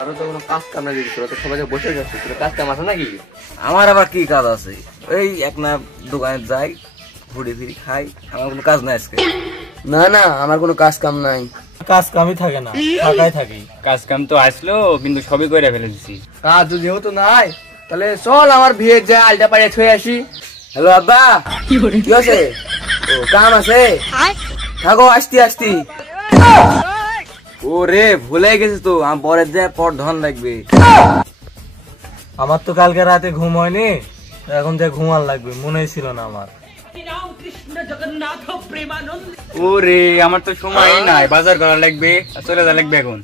আরো তো কোনো কাজ কাম নাই, তোরা তো সবাই বসে যাচ্ছে, তোর কাজ কাম আছে নাকি? আমার আবার কি কাজ আছে? এই একটা দোকানে যাই, ঘুরে ফিরি খাই, আমার কোনো কাজ নাই আজকে। না না, আমার কোনো কাজ কাম নাই। কাজ কামই থাকে না, ফাঁকাই থাকি। কাজ কাম তো আসলো, কিন্তু সবই করে ফেলে দিছি। কাজ যেহেতু নাই, তাহলে চল আমার বিয়ে যা আলটা পাড়িয়ে ছুঁয়ে আসি। হ্যালো আব্বা, কি আছে? ও কাম আছে, থাকো আসতি আসতি। ও রে, ভুলে গেছিস তো, আমার বরের যে পর ধন লাগবে। আমার তো কালকে রাতে ঘুম হয়নি, এখন যে ঘুমার লাগবে মনেই ছিল না আমার। ওরে আমার তো সময় নাই, বাজার করা লাগবে, চলে যা লাগবে এখন।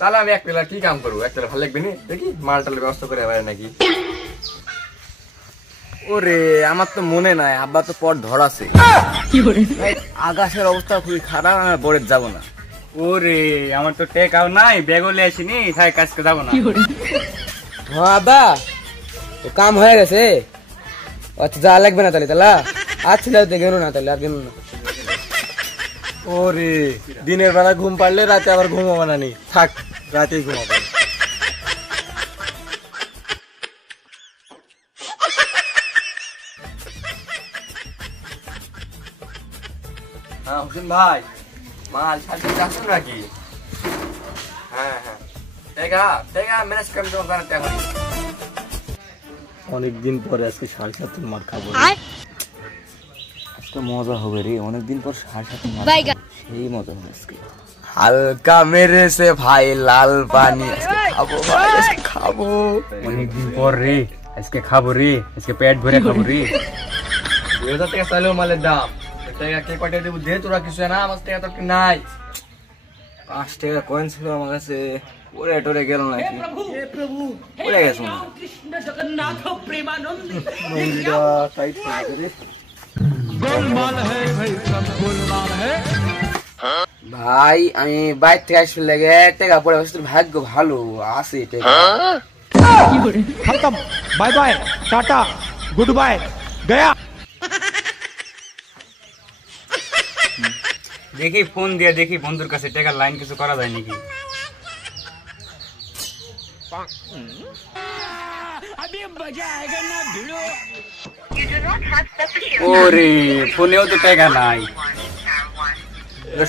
তাহলে আমি এক বেলা কি কাম করবো? এক বেলা ভালো লাগবে না, দেখি মালটালের ব্যবস্থা করে এবার নাকি। ওরে আমার তো মনে নাই, আব্বা তো পর ধরাছে। আকাশের অবস্থা খুবই খারাপ, আমি বরের যাবো না। ওরে আমার তো টেকাও নাই, ব্যাগও লিয়ে আসিনি, তাই কাজকে যাবো না। হ্যাঁ আব্বা, কাম হয়ে গেছে। আচ্ছা যা লাগবে না তাহলে, তাহলে আচ্ছা গেল না, তাহলে আর গেল না। ওরে দিনের বেলা ঘুম পারলে রাতে আবার ঘুমাবো না, নি থাক রাতেই ঘুমাবো। হ্যাঁ হোসেন ভাই, মাল সাথে যাচ্ছ নাকি? হ্যাঁ হ্যাঁ, টেকা ম্যানেজ করে দেবো, টেকা। অনেকদিন পরে আজকে 7:30 মার খাবো। আজকে মজা হবে রে, অনেকদিন পর 7:30 মার, সেই মজা হবে আজকে। হালকা মেরে সে ভাই লাল পানি, আজকে খাবো ভাই, আজকে খাবো। অনেকদিন পর রে, আজকে খাবো রে, আজকে পেট ভরে খাবো রে। 2000 টাকা চাইলেও মালের দাম, টাকা কে পাঠিয়ে দেবো? দে তোরা কিছু না, আমার টাকা তো নাই। 5 টাকা কয়েন ছিল আমার কাছে, ওরে টোরে গেল নাকি? পড়ে গেছে না। ভাই আমি বাইর থেকে আসলে লেগে টাকা পড়ে গেছে, তোর ভাগ্য ভালো আছে টাকা। खत्म, bye bye, tata, goodbye, गया। দেখি ফোন দিয়ে দেখি বন্ধুর কাছে টাকার লাইন কিছু করা যায় নাকি। ওরে ফোনেও তো টাকা নাই।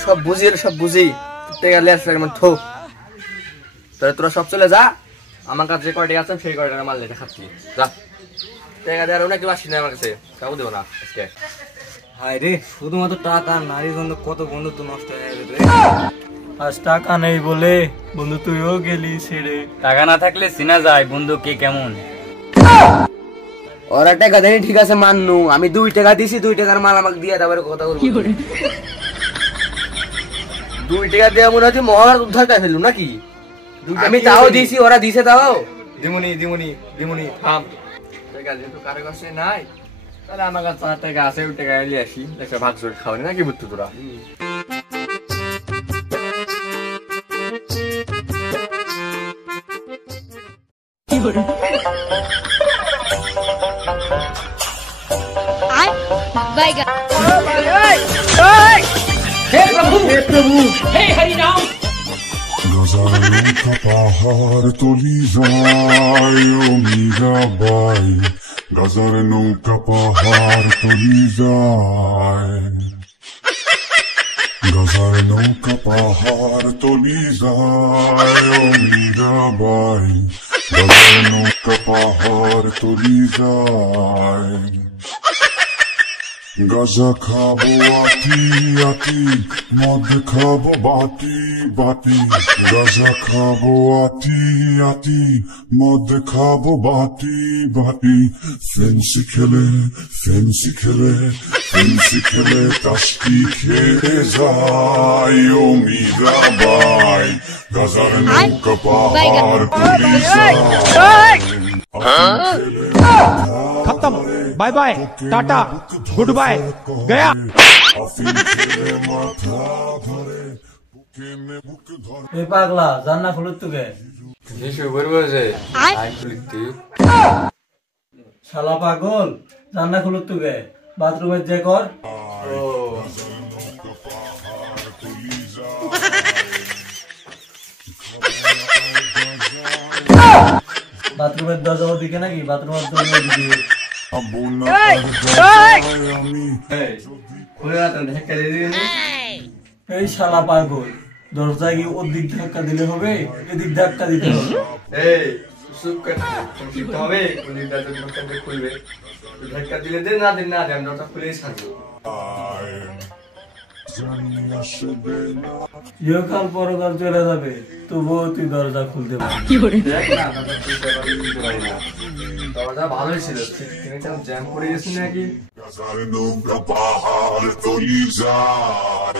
সব বুঝি টাকা লেস থো, তাহলে তোরা সব চলে যা, আমার কাছে যে কয়টা আছে সেই কয়টা মাল লেটে খাচ্ছি। যা, টাকা দেওয়ার অনেক আসি না আমার কাছে, কাউ দেবো না আজকে। হায় রে, শুধুমাত্র টাকা নারীর জন্য কত বন্ধুত্ব নষ্ট হয়ে গেল রে। আজ টাকা নেই বলে বন্ধু তুইও গেলি ছেড়ে। টাকা না থাকলে চিনা যায় বন্ধু কে কেমন। ওরা টাকা দেয়নি ঠিক আছে মাননু, আমি 2 টাকা দিছি, 2 টাকার মাল আমাকে দিয়ে তারপরে কথা বলবো। 2 টাকা দেওয়া মনে হচ্ছে মহাভারত উদ্ধার করে ফেললু নাকি? আমি তাও দিছি, ওরা দিছে তাও। দিমুনি থাম। টাকা যেহেতু কারো কাছে নাই, তাহলে আমার কাছে 4 টাকা আছে, ওই টাকা নিয়ে আসি, একটা ভাগ করে খাওয়ানি নাকি বুঝতো তোরা? गजानों का पहाड़ तोली जाए ओ मीराबाई, गजानों का पहाड़ तोली जाए, गजानों का पहाड़ तोली जाए ओ मीराबाई, गजानों का पहाड़ तोली जाए। গাজা খাবো আতি আতি, মদ খাবো বাতি বাতি, গাজা খাবো আতি আতি, মদ খাবো বাতি বাতি, ফেন্সি খেলে তাস্তি খেলে যাই ও মীরাবাই, গাজার নৌকা পাহাড় তুলি যায়। खत्म, bye bye, tata, goodbye, गया। এই পাগলা জান্না খুলত তোকে, শালা পাগল, জান্না খুলত তোকে, বাথরুমের যে কর। বাথরুমের দরজা ওদিকে নাকি? বাথরুমের দরজা ওদিকে। Abuna Arjami. খুলে রাখতে ঢেকে দিয়ে দিন। এই শালা পাগল, দরজায় কি ওর দিক ধাক্কা দিলে হবে? এদিক ধাক্কা দিতে হবে। এই চুপ করে তুমি শিখতে হবে কোন দিকটা দরজা খুলবে। ঢেকা দিলে দে না দিন না দে আমি দরজা খুলেই ছাড়বো। ইহকাল পরকাল চলে যাবে, তবুও তুই দরজা খুলতে পারবি। দেখ না দরজা খুলতে পারি না। দরজা ভালোই ছিল, তুমি কেমন জ্যাম করে গেছি নাকি? Gazar nunca bahar tolizar.